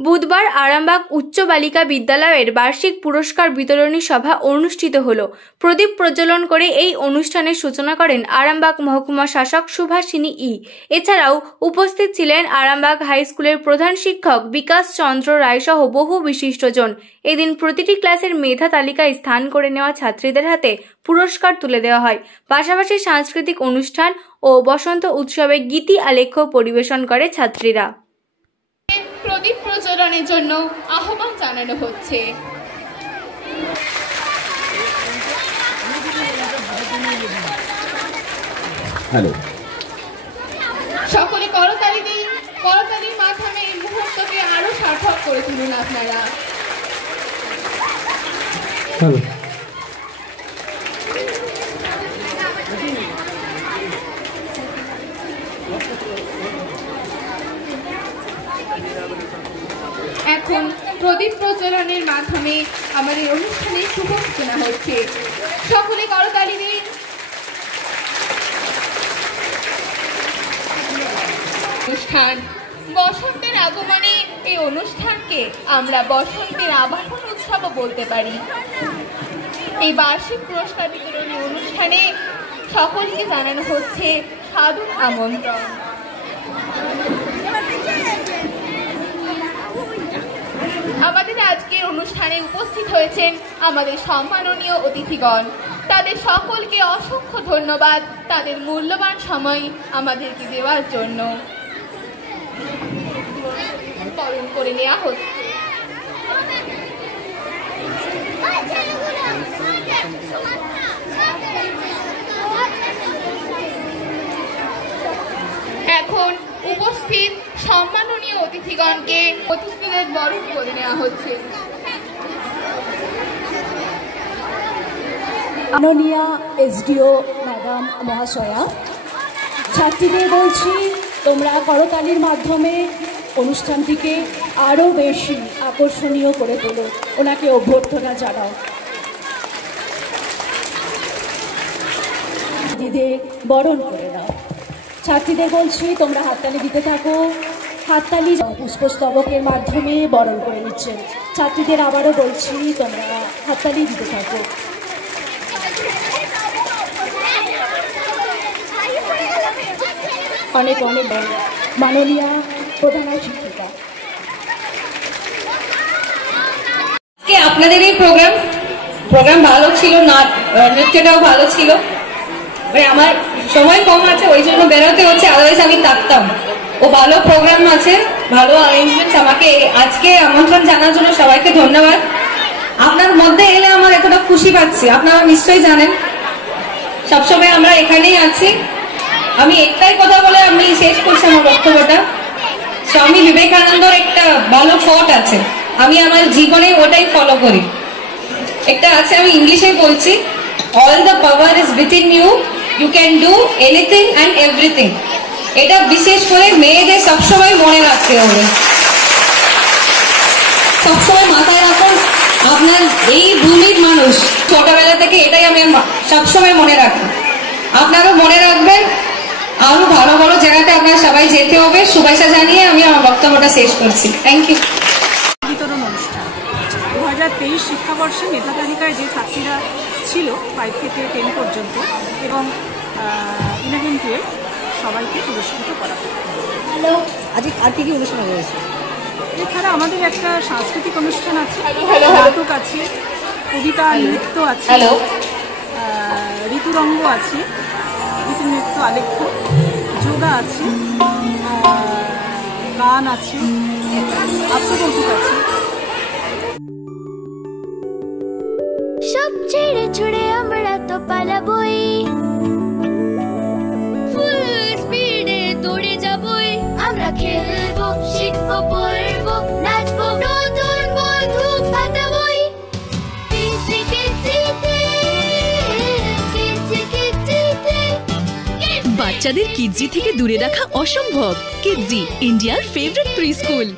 বুধবার আরামবাগ উচ্চ বালিকা বিদ্যালয়ের বার্ষিক পুরস্কার বিতরণী সভা অনুষ্ঠিত হলো। প্রদীপ প্রজ্বলন করে এই অনুষ্ঠানের সূচনা করেন আরামবাগ মহকুমা শাসক সুভাষিনী ই। এছাড়াও উপস্থিত ছিলেন আরামবাগ হাই স্কুলের প্রধান শিক্ষক বিকাশ চন্দ্র রায় সহ বহু বিশিষ্টজন। এদিন প্রতিটি ক্লাসের মেধা তালিকায় স্থান করে নেওয়া ছাত্রীদের হাতে পুরস্কার তুলে দেওয়া হয়। পাশাপাশি সাংস্কৃতিক অনুষ্ঠান ও বসন্ত উৎসবে গীতি আলেখ্য পরিবেশন করে ছাত্রীরা। প্রদীপ প্রজ্বলনের জন্য আহ্বান জানানো হচ্ছে। হ্যালো, সকলে করতালি দিন। করতালির মাধ্যমে এই মুহূর্তকে আরো সার্থক করে তুলুন আপনারা। হ্যালো। এখন প্রদীপ প্রজ্বলনের মাধ্যমে আমাদের অনুষ্ঠানের শুভ সূচনা হচ্ছে। সকলে করতালি দিন। অনুষ্ঠান বসন্তের আগমনে এই অনুষ্ঠানকে আমরা বসন্তের আবাহন উৎসবও বলতে পারি। এই বার্ষিক পুরস্কার বিতরণী অনুষ্ঠানে সকলকে জানানো হচ্ছে সাদর আমন্ত্রণ। আমাদের আজকের অনুষ্ঠানে উপস্থিত হয়েছেন আমাদের সম্মাননীয় অতিথিগণ। তাদের সকলকে অসংখ্য ধন্যবাদ তাদের মূল্যবান সময় আমাদেরকে দেওয়ার জন্য। বরণ করে নেওয়া হচ্ছে। এখন উপস্থিত সম্মাননীয় অতিথিগণকে অতিথিদের বরণ করে নেওয়া হচ্ছে। মাননীয়া এসডিও ম্যাডাম মহাশয়া, ছাত্রীদের বলছি তোমরা করতালির মাধ্যমে অনুষ্ঠানটিকে আরও বেশি আকর্ষণীয় করে তোলো। ওনাকে অভ্যর্থনা জানাও। দিদিদের বরণ করে দাও। ছাত্রীদের বলছি তোমরা হাততালি দিতে থাকো। হাততালি পুষ্পস্তবকের মাধ্যমে বরণ করে নিচ্ছেন। ছাত্রীদের আবারও বলছি তোমরা হাততালি দিতে থাকো। অনেক অনেক মাননীয়া প্রধান শিক্ষিকা, আপনাদের এই প্রোগ্রাম ভালো ছিল, নৃত্যটাও ভালো ছিল। আমার সময় কম আছে, ওই জন্য বেরোতে হচ্ছে, আদারওয়াইজ আমি থাকতাম। ও ভালো প্রোগ্রাম আছে, ভালো অ্যারেঞ্জমেন্টস। আমাকে আজকে আমন্ত্রণ জানার জন্য সবাইকে ধন্যবাদ। আপনার মধ্যে এলে আমার এতটা খুশি পাচ্ছি, আপনারা নিশ্চয়ই জানেন। সবসময় আমরা এখানেই আছি। আমি একটাই কথা বলে আমি শেষ করছি আমার বক্তব্যটা। স্বামী বিবেকানন্দর একটা ভালো কোট আছে, আমি আমার জীবনে ওটাই ফলো করি। একটা আছে, আমি ইংলিশে বলছি, all the power is within you, you can do anything and everything. এটা বিশেষ করে মেয়েদের সবসময় মনে রাখতে হবে। সবসময় মাথায় রাখুন, আপনার এই ভূমির মানুষ। ছোটবেলা থেকে এটাই আমি সবসময় মনে রাখি। আপনারও মনে রাখবেন। আরো ভালো ভালো জায়গাতে আপনারা সবাই যেতে হবে। শুভেচ্ছা জানিয়ে আমি আমার বক্তব্যটা শেষ করছি। Thank you. বিতরণ অনুষ্ঠান 2023 শিক্ষাবর্ষে মেধা তালিকায় যে ছাত্রীরা ছিল 5 থেকে 10 পর্যন্ত এবং 11-12 সবাইকে পুরস্কৃত করা হয়। আজকে আর কি কি অনুষ্ঠান রয়েছে? এছাড়া আমাদের একটা সাংস্কৃতিক অনুষ্ঠান আছে, নাটক আছে, কবিতা নৃত্য আছে, ঋতুরঙ্গ আছে, ঋতু নৃত্য আলেখ্য, যোগা আছে, গান আছে, হাস্যকৌতুক আছে। সব ছেড়ে ছুড়ে আমরা তো পালাবই, ফুল স্পিডে দৌড়ে যাবই। আমরা খেলবো, শিখবো, পড়বো, নাচবো, নতুন বন্ধু পাতাবই। বাচ্চাদের কিডজি থেকে দূরে রাখা অসম্ভব। কিডজি, ইন্ডিয়ার ফেভারিট প্রি স্কুল।